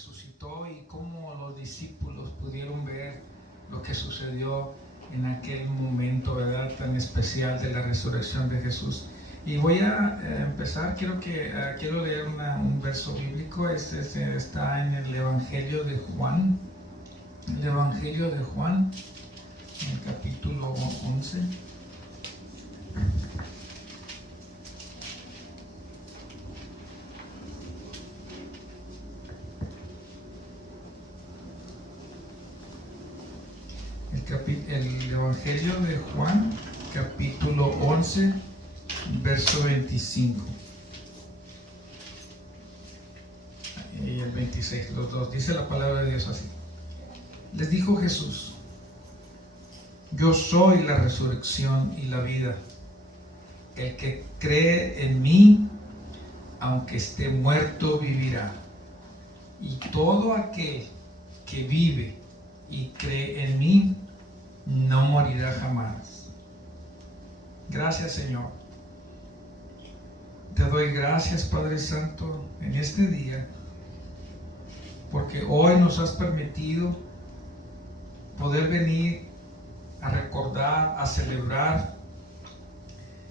resucitó y cómo los discípulos pudieron ver lo que sucedió en aquel momento, ¿verdad?, tan especial de la resurrección de Jesús. Y voy a empezar, quiero leer un verso bíblico. Está en el Evangelio de Juan, en el capítulo 11. El Evangelio de Juan, capítulo 11, verso 25 y el 26, los dos. Dice la palabra de Dios así: les dijo Jesús: yo soy la resurrección y la vida. El que cree en mí, aunque esté muerto, vivirá. Y todo aquel que vive y cree en mí no morirá jamás. Gracias, Señor. Te doy gracias, Padre Santo, en este día, porque hoy nos has permitido poder venir a recordar, a celebrar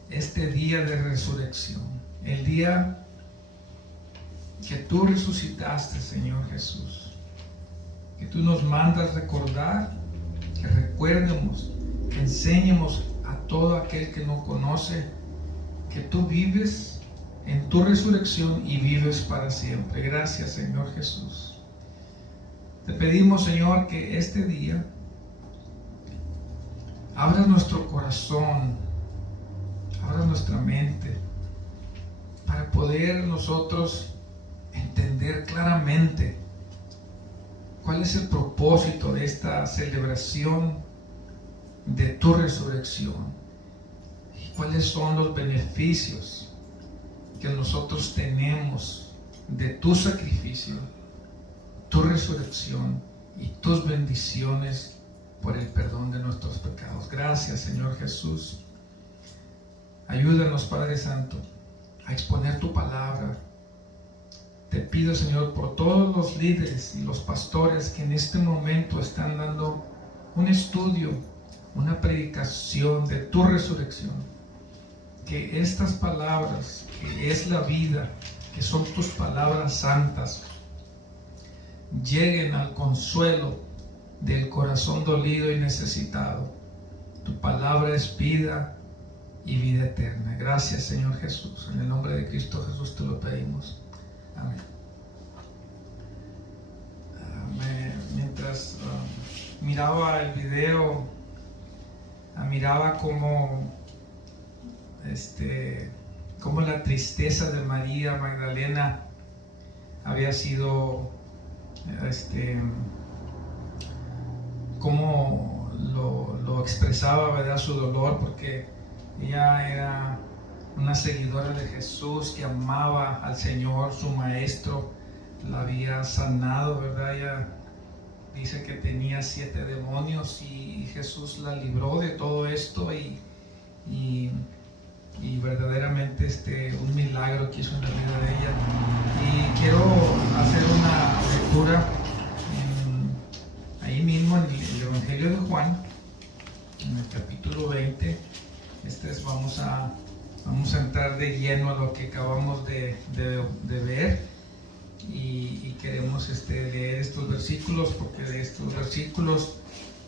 este día de resurrección, el día que tú resucitaste, Señor Jesús, que tú nos mandas recordar, que recuerdemos, que enseñemos a todo aquel que no conoce que tú vives en tu resurrección y vives para siempre. Gracias, Señor Jesús. Te pedimos, Señor, que este día abra nuestro corazón, abra nuestra mente, para poder nosotros entender claramente cuál es el propósito de esta celebración de tu resurrección y cuáles son los beneficios que nosotros tenemos de tu sacrificio, tu resurrección y tus bendiciones por el perdón de nuestros pecados. Gracias, Señor Jesús. Ayúdanos, Padre Santo, a exponer tu palabra. Te pido, Señor, por todos los líderes y los pastores que en este momento están dando un estudio, una predicación de tu resurrección, que estas palabras, que es la vida, que son tus palabras santas, lleguen al consuelo del corazón dolido y necesitado. Tu palabra es vida y vida eterna. Gracias, Señor Jesús. En el nombre de Cristo Jesús te lo pedimos. Amén. Mientras miraba el video, miraba cómo la tristeza de María Magdalena había sido, cómo lo expresaba, ¿verdad?, su dolor, porque ella era una seguidora de Jesús que amaba al Señor, su maestro, la había sanado, ¿verdad? Ella dice que tenía 7 demonios y Jesús la libró de todo esto y verdaderamente un milagro que hizo en la vida de ella. Y quiero hacer una lectura ahí mismo en el Evangelio de Juan, en el capítulo 20. Vamos a entrar de lleno a lo que acabamos de ver y queremos leer estos versículos, porque de estos versículos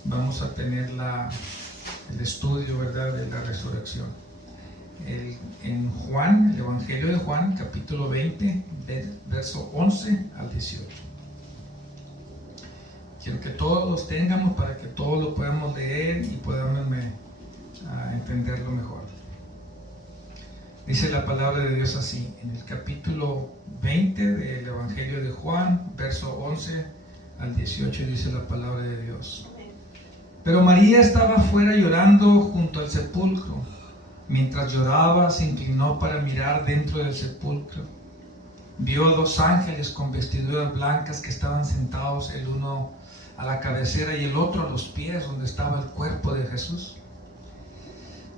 vamos a tener el estudio, ¿verdad?, de la resurrección. En Juan, el Evangelio de Juan, capítulo 20, verso 11 al 18. Quiero que todos los tengamos para que todos lo podamos leer y podamos entenderlo mejor. Dice la palabra de Dios así, en el capítulo 20 del Evangelio de Juan, verso 11 al 18, dice la palabra de Dios. Pero María estaba afuera llorando junto al sepulcro. Mientras lloraba, se inclinó para mirar dentro del sepulcro. Vio 2 ángeles con vestiduras blancas que estaban sentados, el uno a la cabecera y el otro a los pies, donde estaba el cuerpo de Jesús.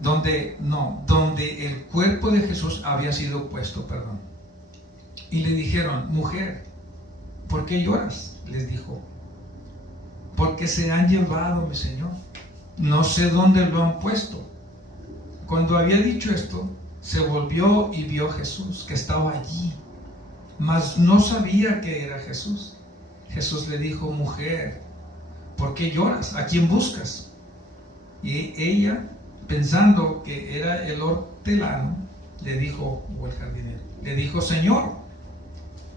Donde el cuerpo de Jesús había sido puesto, Y le dijeron: mujer, ¿por qué lloras?, les dijo. Porque se han llevado, mi Señor. No sé dónde lo han puesto. Cuando había dicho esto, se volvió y vio a Jesús, que estaba allí, mas no sabía que era Jesús. Jesús le dijo: mujer, ¿por qué lloras? ¿A quién buscas? Y ella, pensando que era el hortelano, le dijo, o el jardinero, le dijo: Señor,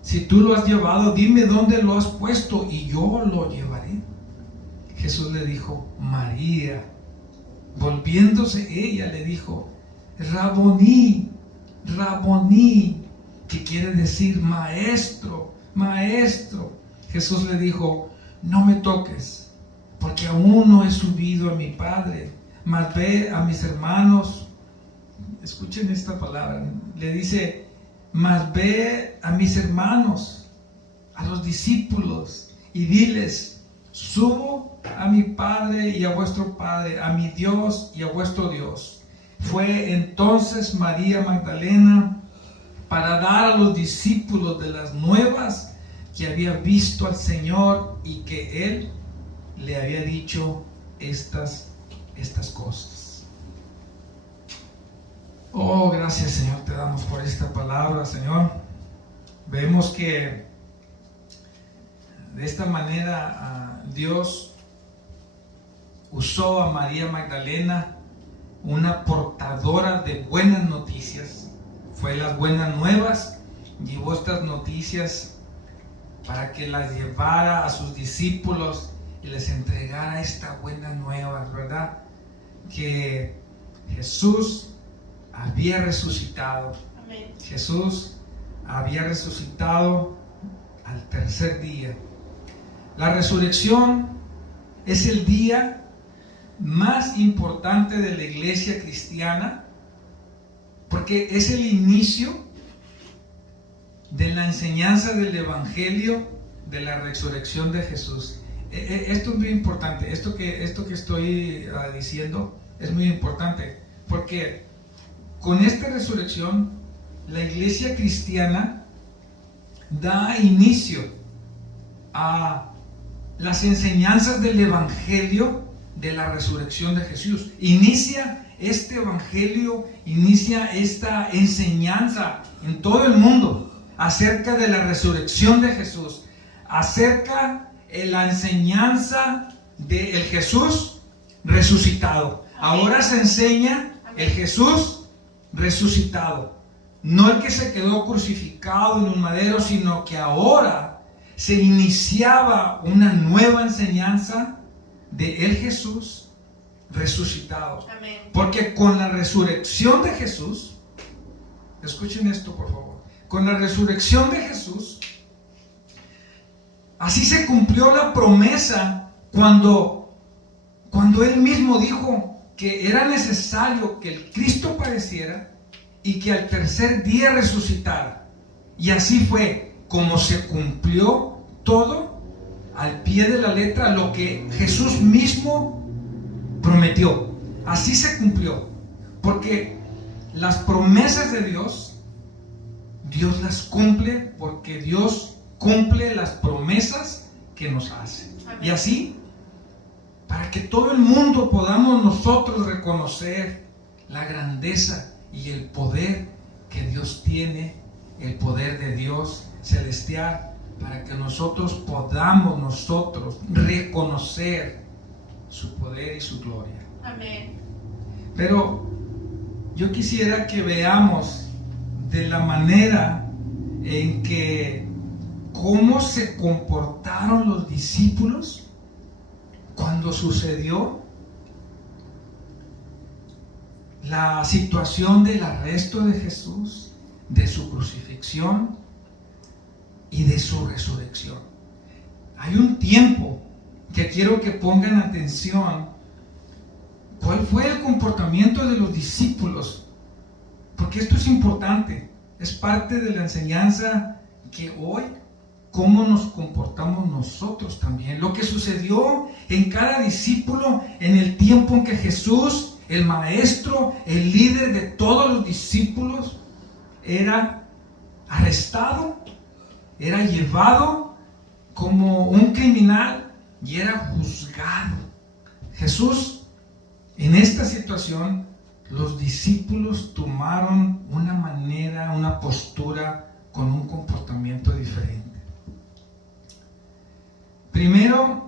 si tú lo has llevado, dime dónde lo has puesto y yo lo llevaré. Jesús le dijo: María. Volviéndose ella le dijo: Raboní, Raboní, que quiere decir maestro, maestro. Jesús le dijo: no me toques, porque aún no he subido a mi Padre, mas ve a mis hermanos. Escuchen esta palabra, le dice: mas ve a mis hermanos, a los discípulos, y diles: subo a mi Padre y a vuestro Padre, a mi Dios y a vuestro Dios. Fue entonces María Magdalena para dar a los discípulos de las nuevas que había visto al Señor y que Él le había dicho estas cosas. Oh, gracias, Señor, te damos por esta palabra, Señor. Vemos que de esta manera Dios usó a María Magdalena, una portadora de buenas noticias. Fue las buenas nuevas, llevó estas noticias para que las llevara a sus discípulos y les entregara esta buena nueva, ¿verdad? Que Jesús había resucitado. Amén. Jesús había resucitado al tercer día. La resurrección es el día más importante de la iglesia cristiana, porque es el inicio de la enseñanza del evangelio de la resurrección de Jesús. Esto es muy importante, esto que estoy diciendo es muy importante, porque con esta resurrección la iglesia cristiana da inicio a las enseñanzas del evangelio de la resurrección de Jesús. Inicia este evangelio, inicia esta enseñanza en todo el mundo acerca de la resurrección de Jesús, acerca de la enseñanza del Jesús resucitado. Ahora se enseña el Jesús resucitado, no el que se quedó crucificado en un madero, sino que ahora se iniciaba una nueva enseñanza de el Jesús resucitado. Amén. Porque con la resurrección de Jesús, escuchen esto por favor, con la resurrección de Jesús, así se cumplió la promesa cuando Él mismo dijo que era necesario que el Cristo padeciera y que al tercer día resucitara. Y así fue como se cumplió todo al pie de la letra lo que Jesús mismo prometió. Así se cumplió, porque las promesas de Dios las cumple, porque Dios cumple las promesas que nos hace. Amén. Y así, para que todo el mundo podamos nosotros reconocer la grandeza y el poder que Dios tiene, el poder de Dios celestial, para que nosotros podamos reconocer su poder y su gloria. Amén. Pero yo quisiera que veamos de la manera en que cómo se comportaron los discípulos cuando sucedió la situación del arresto de Jesús, de su crucifixión y de su resurrección. Hay un tiempo que quiero que pongan atención. ¿Cuál fue el comportamiento de los discípulos? Porque esto es importante, es parte de la enseñanza que hoy, cómo nos comportamos nosotros también. Lo que sucedió en cada discípulo en el tiempo en que Jesús, el maestro, el líder de todos los discípulos, era arrestado, era llevado como un criminal y era juzgado. Jesús, en esta situación, los discípulos tomaron una manera, una postura con un comportamiento diferente. Primero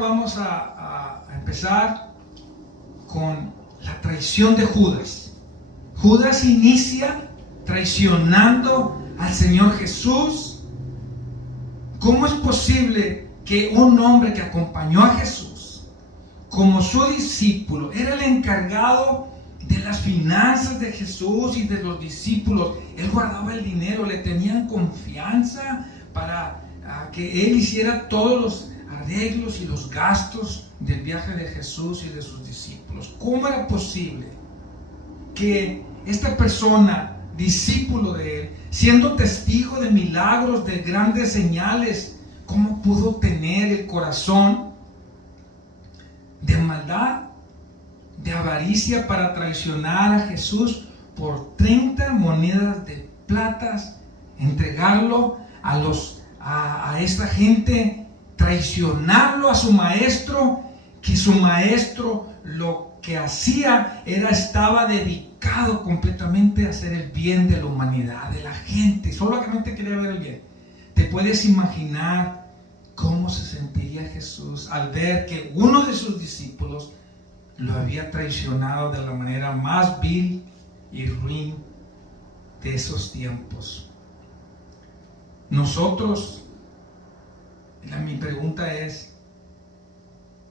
vamos a empezar con la traición de Judas. Judas inicia traicionando al Señor Jesús. ¿Cómo es posible que un hombre que acompañó a Jesús como su discípulo, era el encargado de las finanzas de Jesús y de los discípulos? Él guardaba el dinero, le tenían confianza para que él hiciera todos los arreglos y los gastos del viaje de Jesús y de sus discípulos. ¿Cómo era posible que esta persona, discípulo de él, siendo testigo de milagros, de grandes señales, cómo pudo tener el corazón de maldad, de avaricia para traicionar a Jesús por 30 monedas de plata, entregarlo a esta gente, traicionarlo a su maestro, que su maestro lo que hacía estaba dedicado completamente a hacer el bien de la humanidad, de la gente, solamente quería ver el bien. ¿Te puedes imaginar cómo se sentiría Jesús al ver que uno de sus discípulos lo había traicionado de la manera más vil y ruin de esos tiempos? Nosotros, mi pregunta es,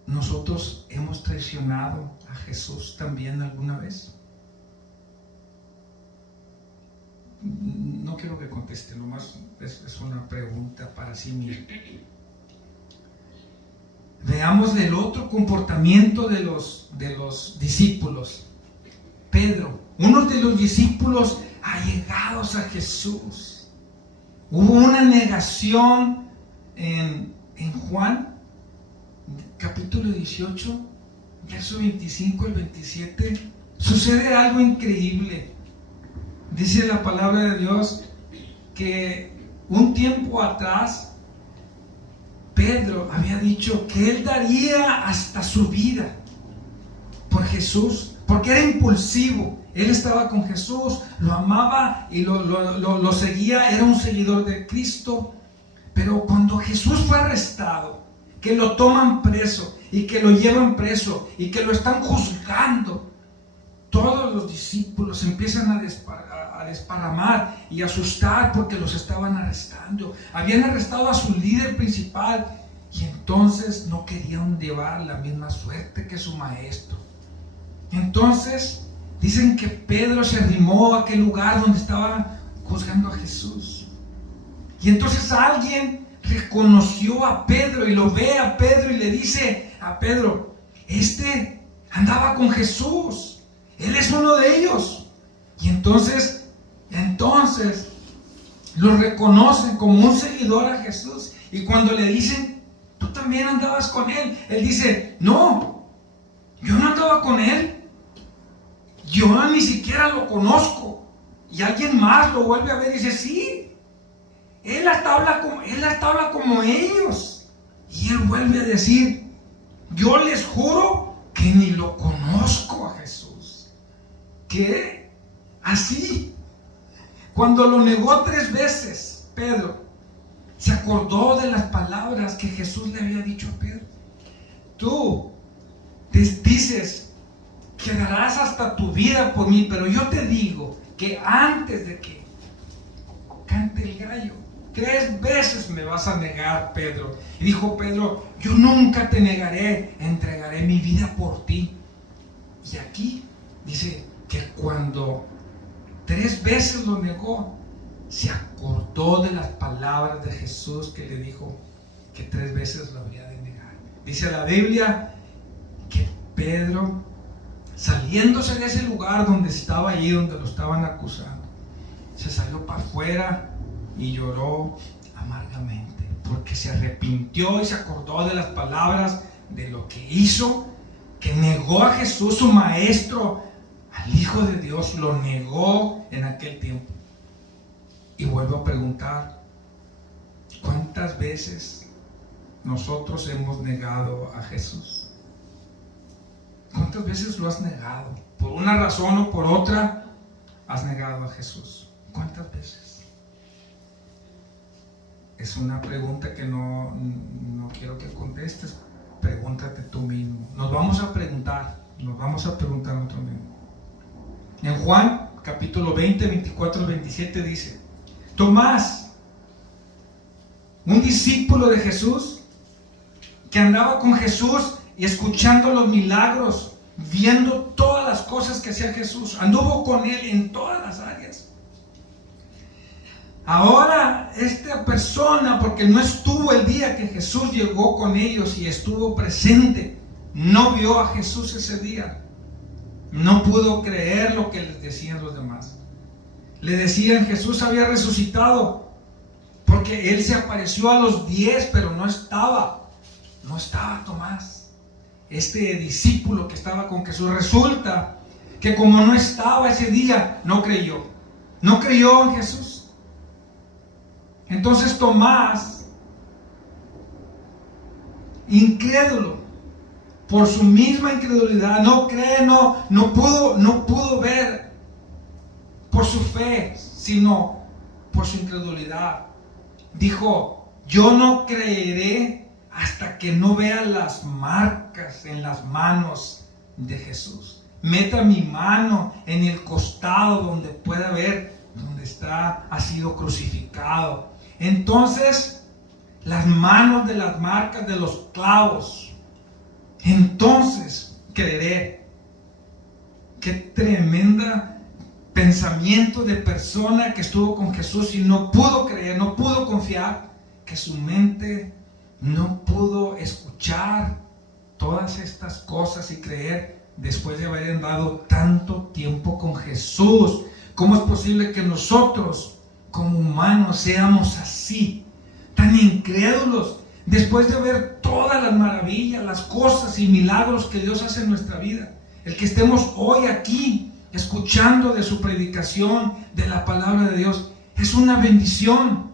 ¿nosotros hemos traicionado a Jesús también alguna vez? No quiero que conteste, nomás es una pregunta para sí mismo. Veamos el otro comportamiento de los discípulos. Pedro, uno de los discípulos allegados a Jesús. Hubo una negación en Juan, capítulo 18, verso 25 al 27. Sucede algo increíble. Dice la palabra de Dios que un tiempo atrás Pedro había dicho que él daría hasta su vida por Jesús, porque era impulsivo. Él estaba con Jesús, lo amaba y lo seguía, era un seguidor de Cristo. Pero cuando Jesús fue arrestado, que lo toman preso y que lo llevan preso y que lo están juzgando, todos los discípulos empiezan a desparramar y asustar porque los estaban arrestando. Habían arrestado a su líder principal y entonces no querían llevar la misma suerte que su maestro. Entonces dicen que Pedro se arrimó a aquel lugar donde estaban juzgando a Jesús. Y entonces alguien reconoció a Pedro y lo ve a Pedro y le dice a Pedro: este andaba con Jesús, él es uno de ellos. Y entonces lo reconocen como un seguidor a Jesús. Y cuando le dicen: tú también andabas con él, él dice: no, yo no andaba con él, yo ni siquiera lo conozco. Y alguien más lo vuelve a ver y dice: sí, él hasta habla como ellos. Y él vuelve a decir: yo les juro que ni lo conozco a Jesús. ¿Qué? Así. Cuando lo negó 3 veces, Pedro se acordó de las palabras que Jesús le había dicho a Pedro. Tú dices que darás hasta tu vida por mí, pero yo te digo que antes de que cante el gallo, 3 veces me vas a negar, Pedro. Y dijo Pedro: yo nunca te negaré, entregaré mi vida por ti. Y aquí dice que cuando 3 veces lo negó, se acordó de las palabras de Jesús que le dijo que 3 veces lo había de negar. Dice la Biblia que Pedro, saliéndose de ese lugar donde estaba allí, donde lo estaban acusando, se salió para afuera y lloró amargamente, porque se arrepintió y se acordó de las palabras, de lo que hizo, que negó a Jesús, su maestro, al Hijo de Dios, lo negó en aquel tiempo. Y vuelvo a preguntar: ¿cuántas ¿cuántas veces nosotros hemos negado a Jesús? ¿Cuántas veces lo has negado? Por una razón o por otra, has negado a Jesús. ¿Cuántas veces? Es una pregunta que no quiero que contestes. Pregúntate tú mismo. Nos vamos a preguntar nosotros mismos. En Juan, capítulo 20, 24 al 27 dice: Tomás, un discípulo de Jesús, que andaba con Jesús y escuchando los milagros, viendo todas las cosas que hacía Jesús, anduvo con él en todas las áreas. Ahora esta persona, porque no estuvo el día que Jesús llegó con ellos y estuvo presente, no vio a Jesús ese día, no pudo creer lo que les decían los demás. Le decían: Jesús había resucitado, porque él se apareció a los 10, pero no estaba Tomás, este discípulo que estaba con Jesús. Resulta que como no estaba ese día, no creyó en Jesús. Entonces Tomás, incrédulo, por su misma incredulidad, no cree, no pudo ver por su fe, sino por su incredulidad. Dijo: yo no creeré hasta que no vea las marcas en las manos de Jesús. Meta mi mano en el costado donde pueda ver donde ha sido crucificado. Entonces, las manos de las marcas de los clavos. Entonces creeré. Qué tremenda pensamiento de persona que estuvo con Jesús y no pudo creer, no pudo confiar, que su mente no pudo escuchar todas estas cosas y creer después de haber andado tanto tiempo con Jesús. ¿Cómo es posible que nosotros como humanos seamos así, tan incrédulos, después de ver todas las maravillas, las cosas y milagros que Dios hace en nuestra vida? El que estemos hoy aquí escuchando de su predicación, de la palabra de Dios, es una bendición,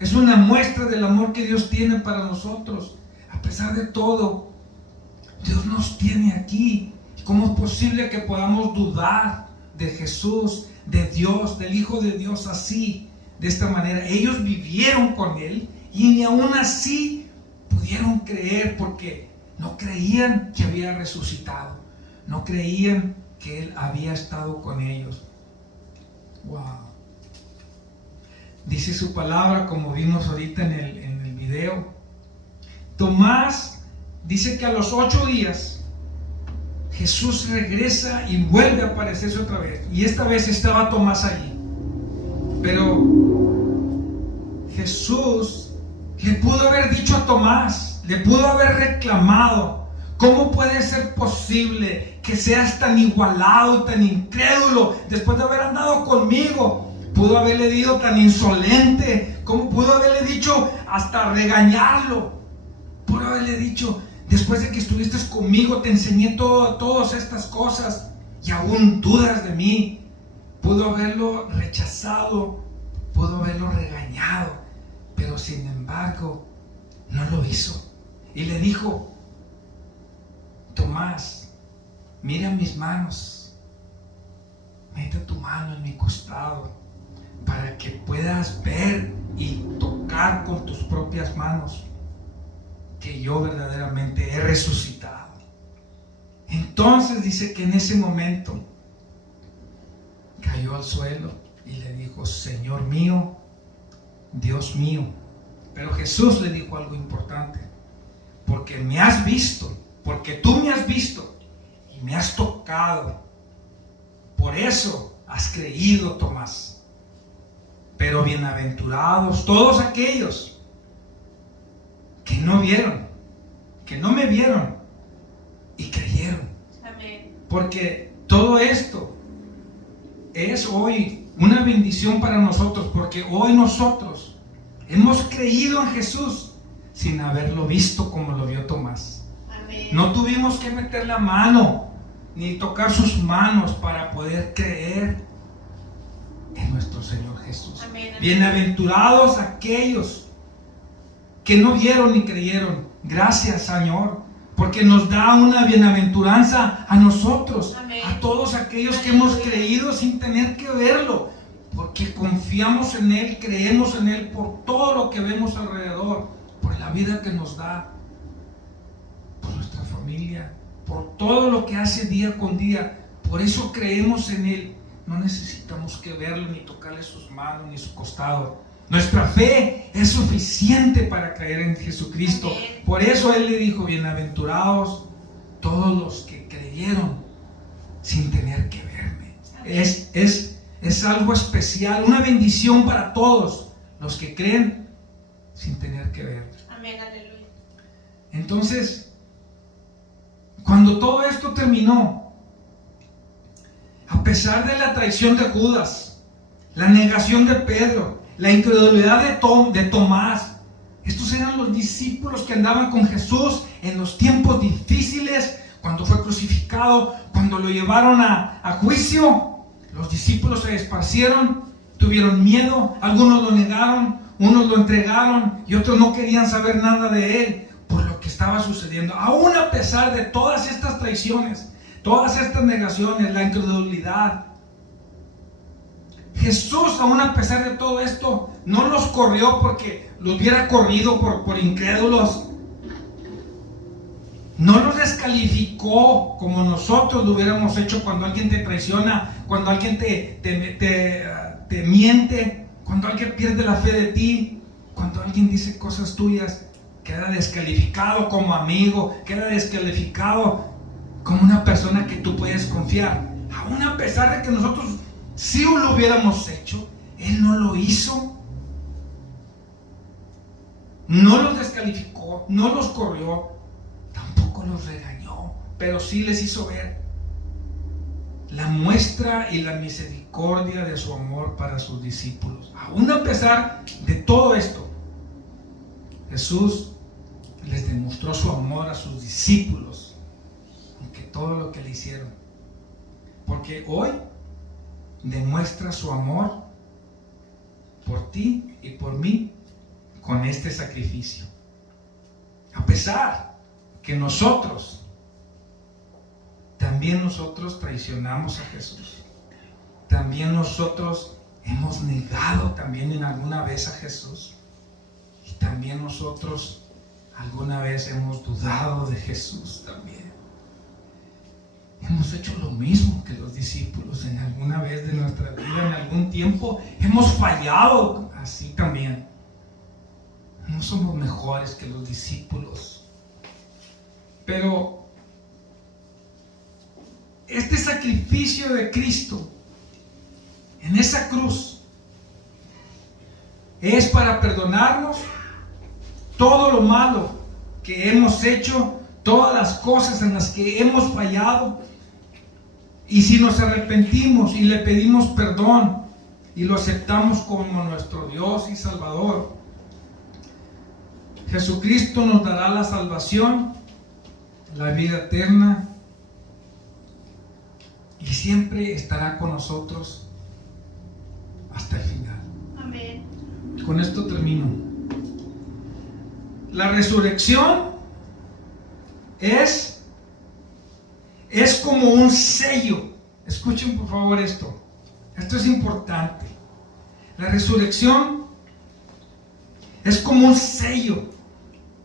es una muestra del amor que Dios tiene para nosotros. A pesar de todo, Dios nos tiene aquí. ¿Cómo es posible que podamos dudar de Jesús, de Dios, del Hijo de Dios así, de esta manera? Ellos vivieron con Él y ni aún así pudieron creer, porque no creían que había resucitado, no creían que Él había estado con ellos. Wow. Dice su palabra, como vimos ahorita en el video. Tomás dice que a los 8 días Jesús regresa y vuelve a aparecerse otra vez. Y esta vez estaba Tomás allí. Pero Jesús le pudo haber dicho a Tomás, le pudo haber reclamado: ¿cómo puede ser posible que seas tan igualado, tan incrédulo, después de haber andado conmigo? Pudo haberle dicho tan insolente, como pudo haberle dicho hasta regañarlo. Pudo haberle dicho: después de que estuviste conmigo te enseñé todas estas cosas y aún dudas de mí. Pudo haberlo rechazado, pudo haberlo regañado, pero sin embargo no lo hizo. Y le dijo: Tomás, mira mis manos, mete tu mano en mi costado para que puedas ver y tocar con tus propias manos que yo verdaderamente he resucitado. Entonces dice que en ese momento cayó al suelo y le dijo: Señor mío, Dios mío. Pero Jesús le dijo algo importante: porque me has visto, porque tú me has visto y me has tocado, por eso has creído, Tomás. Pero bienaventurados todos aquellos que no vieron, que no me vieron y creyeron. Amén. Porque todo esto es hoy una bendición para nosotros, porque hoy nosotros hemos creído en Jesús sin haberlo visto como lo vio Tomás. Amén. No tuvimos que meter la mano ni tocar sus manos para poder creer en nuestro Señor Jesús. Amén. Bienaventurados aquellos que no vieron ni creyeron. Gracias, Señor, porque nos da una bienaventuranza a nosotros, amén, a todos aquellos que hemos creído sin tener que verlo, porque confiamos en Él, creemos en Él por todo lo que vemos alrededor, por la vida que nos da, por nuestra familia, por todo lo que hace día con día. Por eso creemos en Él. No necesitamos que verlo, ni tocarle sus manos, ni su costado. Nuestra fe es suficiente para creer en Jesucristo. Amén. Por eso Él le dijo: bienaventurados todos los que creyeron sin tener que verme. Es algo especial, una bendición para todos los que creen sin tener que verme. Amén, aleluya. Entonces, cuando todo esto terminó, a pesar de la traición de Judas, la negación de Pedro, la incredulidad de Tomás, estos eran los discípulos que andaban con Jesús en los tiempos difíciles, cuando fue crucificado, cuando lo llevaron a juicio. Los discípulos se esparcieron, tuvieron miedo, algunos lo negaron, unos lo entregaron y otros no querían saber nada de Él por lo que estaba sucediendo. Aún a pesar de todas estas traiciones, todas estas negaciones, la incredulidad, Jesús, aún a pesar de todo esto, no los corrió porque los hubiera corrido por incrédulos. No los descalificó como nosotros lo hubiéramos hecho cuando alguien te traiciona, cuando alguien te miente, cuando alguien pierde la fe de ti, cuando alguien dice cosas tuyas. Queda descalificado como amigo, queda descalificado como una persona que tú puedes confiar. Aún a pesar de que nosotros sí lo hubiéramos hecho, Él no lo hizo. No los descalificó, no los corrió, tampoco los regañó, pero sí les hizo ver la muestra y la misericordia de su amor para sus discípulos. Aún a pesar de todo esto, Jesús les demostró su amor a sus discípulos, aunque todo lo que le hicieron, porque hoy demuestra su amor por ti y por mí con este sacrificio. A pesar que también nosotros traicionamos a Jesús, también nosotros hemos negado también en alguna vez a Jesús, y también nosotros alguna vez hemos dudado de Jesús también. Hemos hecho lo mismo que los discípulos en alguna vez de nuestra vida, en algún tiempo hemos fallado así también. No somos mejores que los discípulos, pero este sacrificio de Cristo en esa cruz es para perdonarnos todo lo malo que hemos hecho, todas las cosas en las que hemos fallado. Y si nos arrepentimos y le pedimos perdón y lo aceptamos como nuestro Dios y Salvador, Jesucristo nos dará la salvación, la vida eterna, y siempre estará con nosotros hasta el final. Amén. Con esto termino. La resurrección es como un sello. Escuchen por favor esto. Esto es importante. La resurrección es como un sello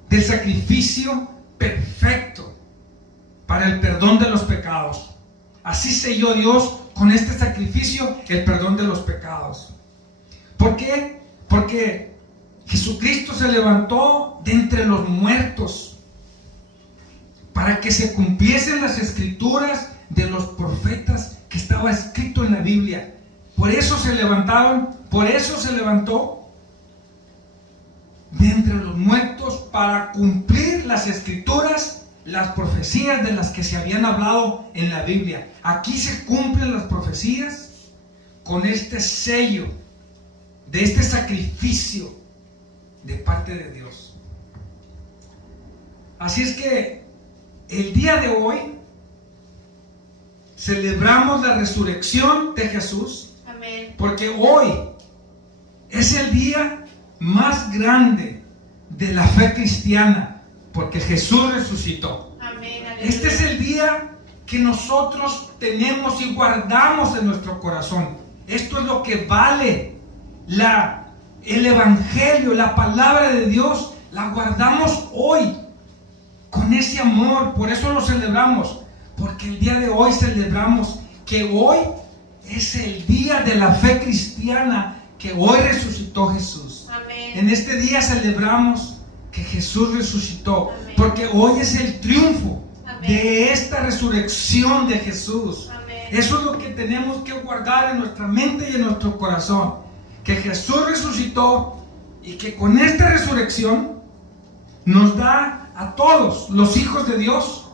del sacrificio perfecto para el perdón de los pecados. Así selló Dios con este sacrificio el perdón de los pecados. ¿Por qué? Porque Jesucristo se levantó de entre los muertos para que se cumpliesen las escrituras de los profetas que estaba escrito en la Biblia. Por eso se levantó de entre los muertos para cumplir las escrituras, las profecías de las que se habían hablado en la Biblia. Aquí se cumplen las profecías con este sello de este sacrificio de parte de Dios. Así es que el día de hoy celebramos la resurrección de Jesús. Amén. Porque hoy es el día más grande de la fe cristiana, porque Jesús resucitó. Amén, aleluya. Este es el día que nosotros tenemos y guardamos en nuestro corazón. Esto es lo que vale. El Evangelio, la palabra de Dios, la guardamos hoy con ese amor. Por eso lo celebramos, porque el día de hoy celebramos que hoy es el día de la fe cristiana, que hoy resucitó Jesús. Amén. En este día celebramos que Jesús resucitó. Amén. Porque hoy es el triunfo. Amén. De esta resurrección de Jesús. Amén. Eso es lo que tenemos que guardar en nuestra mente y en nuestro corazón. Que Jesús resucitó y que con esta resurrección nos da a todos los hijos de Dios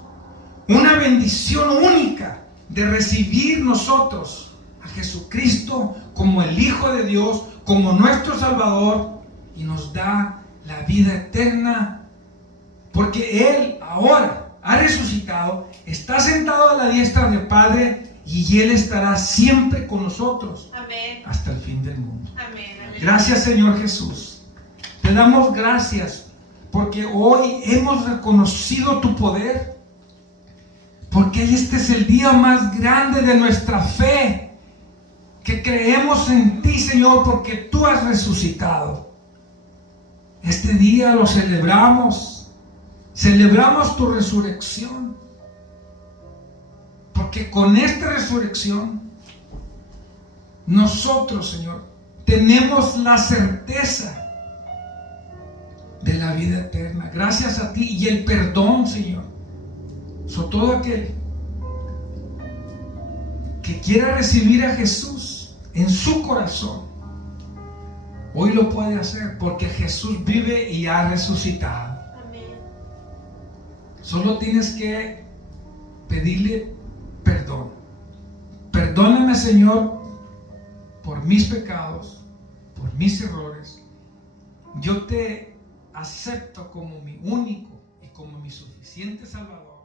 una bendición única de recibir nosotros a Jesucristo como el Hijo de Dios, como nuestro Salvador, y nos da la vida eterna, porque Él ahora ha resucitado, está sentado a la diestra del Padre, y Él estará siempre con nosotros. Amén. Hasta el fin del mundo. Amén. Aleluya. Gracias, Señor Jesús. Te damos gracias porque hoy hemos reconocido tu poder, porque este es el día más grande de nuestra fe, que creemos en ti, Señor, porque tú has resucitado. Este día lo celebramos tu resurrección, porque con esta resurrección nosotros, Señor, tenemos la certeza de la vida eterna, gracias a ti, y el perdón, Señor. Todo aquel que quiera recibir a Jesús en su corazón, hoy lo puede hacer, porque Jesús vive y ha resucitado. Amén. Solo tienes que pedirle perdón. Perdóname, Señor, por mis pecados, por mis errores. Yo te acepto como mi único y como mi suficiente Salvador.